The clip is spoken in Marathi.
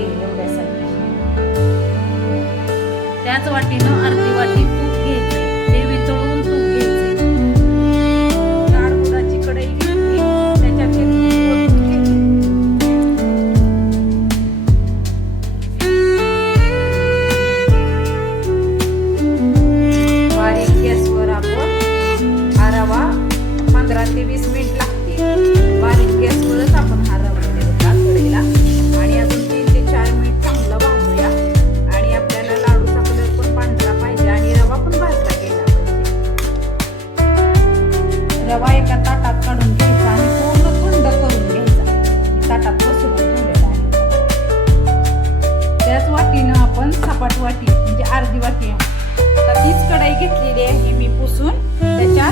वाटी एवढ्यासाठी. त्याच वाटीनं अर्धी वाटी तूप घ्यायचंय. ते वितळून तूप घ्यायचंय. जाड बुडाची कढई घेतली, त्याच्यात हे तूप ओतून घ्यायचं. बारीक गॅसवर आपण हा रवा 15 ते 20 मिनिट लागते. बारीक गॅसवरच आपण हा रवा ठेवला कढईला आणि अजून 3 ते 4 मिनिट चांगलं भाजूया. आणि आपल्याला लाडूचा कलर पण पांढरा पाहिजे आणि रवा पण भाजला गेला पाहिजे. रवा एका ताटात काढून घ्यायचा आणि पूर्ण थंड करून घ्यायचा. ताटात पसरून ठेवलेला आहे. त्याच वाटीनं आपण सपाट वाटी म्हणजे अर्धी वाटी, आता तीच कढई घेतलेली आहे मी पुसून, त्याच्यात